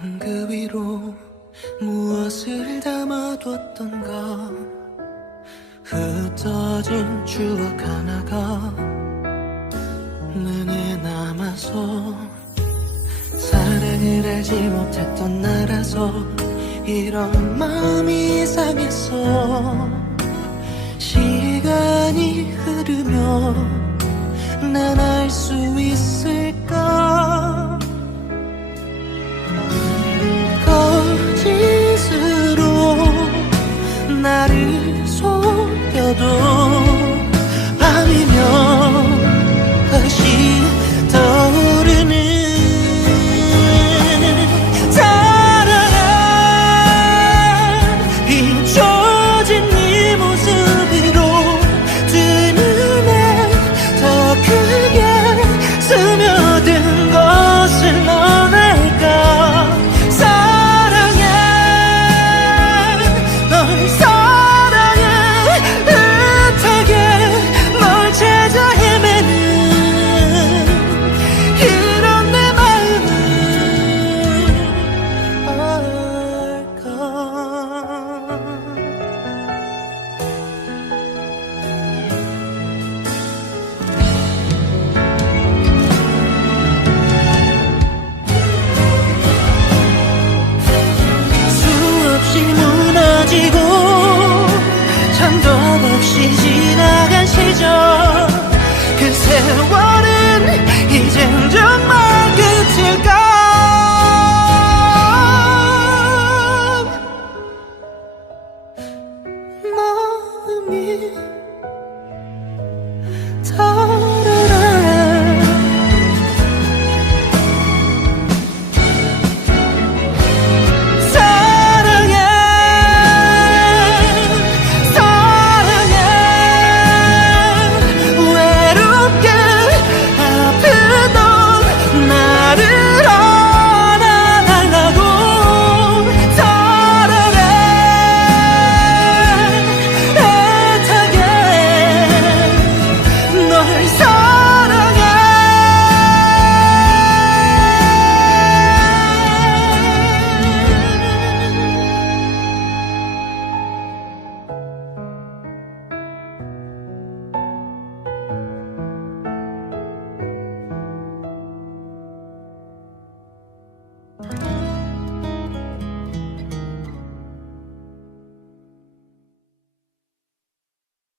참 그 위로 무엇을 담아뒀던가? 흩어진 추억 하나가 눈에 남아서 사랑을 알지 못했던 나라서 이런 마음이 이상했어. 시간이 흐르면 난 알 수 있을